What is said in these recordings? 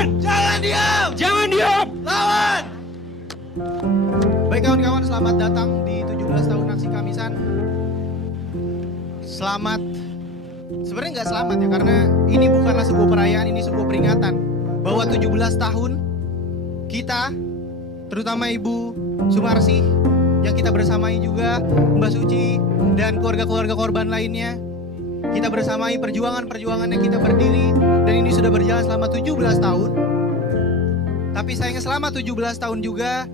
Lawan! Jangan diam! Jangan diam! Lawan! Baik kawan-kawan, selamat datang di 17 tahun Aksi Kamisan. Selamat, sebenarnya nggak selamat ya, karena ini bukanlah sebuah perayaan, ini sebuah peringatan bahwa 17 tahun kita, terutama Ibu Sumarsi, yang kita bersamai juga Mbak Suci dan keluarga-keluarga korban lainnya, kita bersamai perjuangan-perjuangan yang kita berdiri, dan ini sudah berjalan selama 17 tahun. Tapi sayangnya selama 17 tahun juga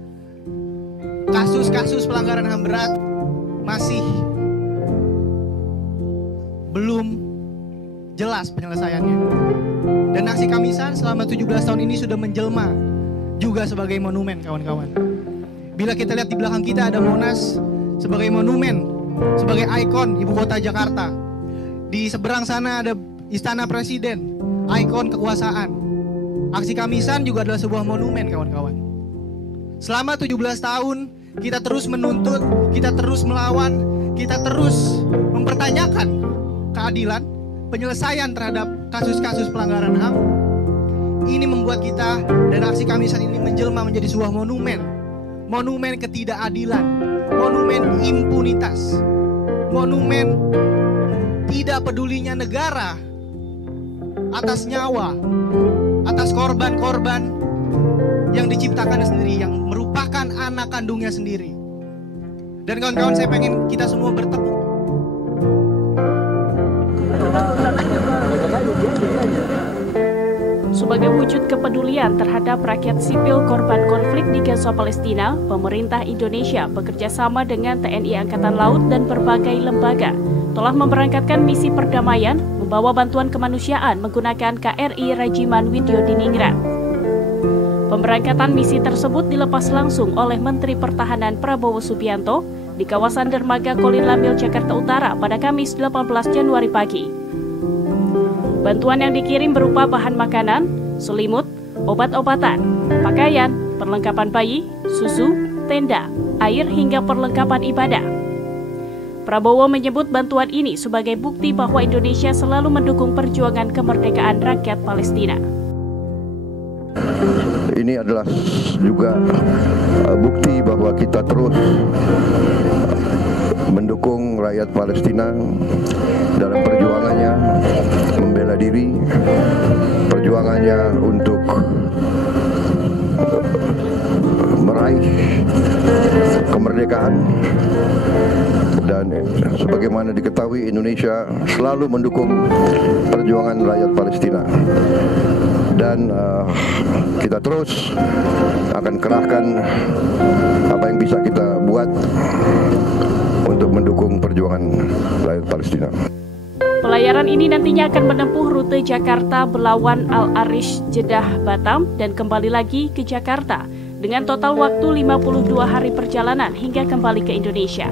kasus-kasus pelanggaran HAM berat masih belum jelas penyelesaiannya. Dan Aksi Kamisan selama 17 tahun ini sudah menjelma juga sebagai monumen, kawan-kawan. Bila kita lihat di belakang kita ada Monas sebagai monumen, sebagai ikon ibu kota Jakarta. Di seberang sana ada Istana Presiden, ikon kekuasaan. Aksi Kamisan juga adalah sebuah monumen, kawan-kawan. Selama 17 tahun kita terus menuntut, kita terus melawan, kita terus mempertanyakan keadilan, penyelesaian terhadap kasus-kasus pelanggaran HAM. Ini membuat kita dan Aksi Kamisan ini menjelma menjadi sebuah monumen. Monumen ketidakadilan, monumen impunitas, monumen tidak pedulinya negara atas nyawa, atas korban-korban yang diciptakan sendiri, yang merupakan anak kandungnya sendiri. Dan kawan-kawan, saya pengen kita semua bertepuk. Sebagai wujud kepedulian terhadap rakyat sipil korban konflik di Gaza Palestina, pemerintah Indonesia bekerja sama dengan TNI Angkatan Laut dan berbagai lembaga telah memberangkatkan misi perdamaian membawa bantuan kemanusiaan menggunakan KRI Rajiman Widyodiningrat. Pemberangkatan misi tersebut dilepas langsung oleh Menteri Pertahanan Prabowo Subianto di kawasan Dermaga Kolin Lamil, Jakarta Utara pada Kamis 18 Januari pagi. Bantuan yang dikirim berupa bahan makanan, selimut, obat-obatan, pakaian, perlengkapan bayi, susu, tenda, air hingga perlengkapan ibadah. Prabowo menyebut bantuan ini sebagai bukti bahwa Indonesia selalu mendukung perjuangan kemerdekaan rakyat Palestina. Ini adalah juga bukti bahwa kita terus mendukung rakyat Palestina dalam perjuangannya membela diri, perjuangannya untuk meraih kemerdekaan. Dan sebagaimana diketahui, Indonesia selalu mendukung perjuangan rakyat Palestina. Dan kita terus akan kerahkan apa yang bisa kita buat untuk mendukung perjuangan rakyat Palestina. Pelayaran ini nantinya akan menempuh rute Jakarta, Belawan, Al-Arish, Jeddah, Batam, dan kembali lagi ke Jakarta dengan total waktu 52 hari perjalanan hingga kembali ke Indonesia.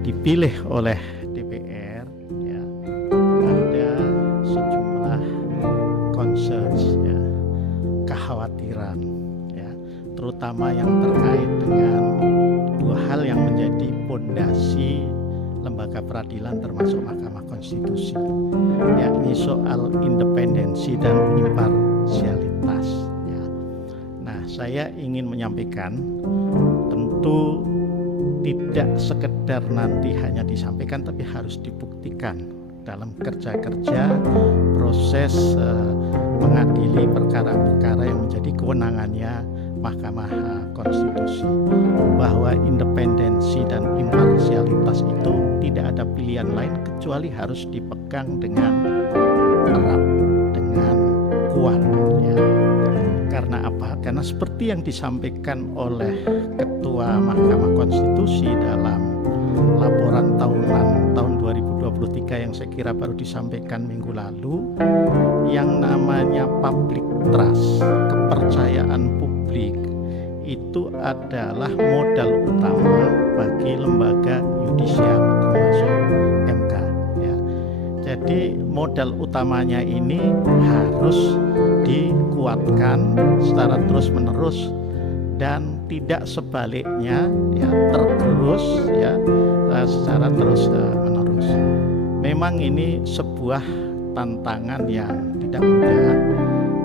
Dipilih oleh DPR, ya, ada sejumlah concerns, ya, kekhawatiran, ya, terutama yang terkait dengan dua hal yang menjadi pondasi lembaga peradilan termasuk Mahkamah Konstitusi, yakni soal independensi dan imparsialitas. Ya. Nah, saya ingin menyampaikan itu tidak sekedar nanti hanya disampaikan, tapi harus dibuktikan dalam kerja-kerja proses mengadili perkara-perkara yang menjadi kewenangannya Mahkamah Konstitusi, bahwa independensi dan imparsialitas itu tidak ada pilihan lain kecuali harus dipegang dengan erat, dengan kuat, ya. Karena apa? Karena seperti yang disampaikan oleh Ketua Mahkamah Konstitusi dalam laporan tahunan tahun 2023 yang saya kira baru disampaikan minggu lalu, yang namanya public trust, kepercayaan publik, itu adalah modal utama bagi lembaga yudisial termasuk MK, ya. Jadi modal utamanya ini harus dikuatkan secara terus-menerus dan tidak sebaliknya, ya, tergerus, ya, secara terus-menerus. Memang ini sebuah tantangan yang tidak mudah,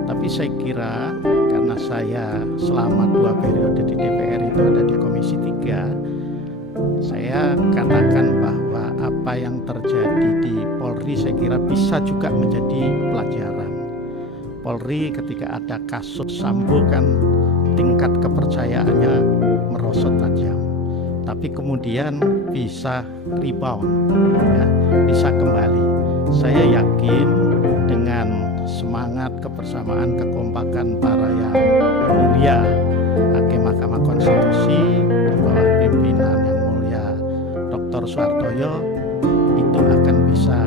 tapi saya kira karena saya selama 2 periode di DPR itu ada di Komisi 3, saya katakan bahwa apa yang terjadi di Polri saya kira bisa juga menjadi pelajaran. Polri ketika ada kasus Sambo kan tingkat kepercayaannya merosot tajam, tapi kemudian bisa rebound, ya, bisa kembali. Saya yakin dengan semangat kebersamaan, kekompakan para yang mulia Hakim Mahkamah Konstitusi di bawah pimpinan yang mulia Dr. Soehartoyo, itu akan bisa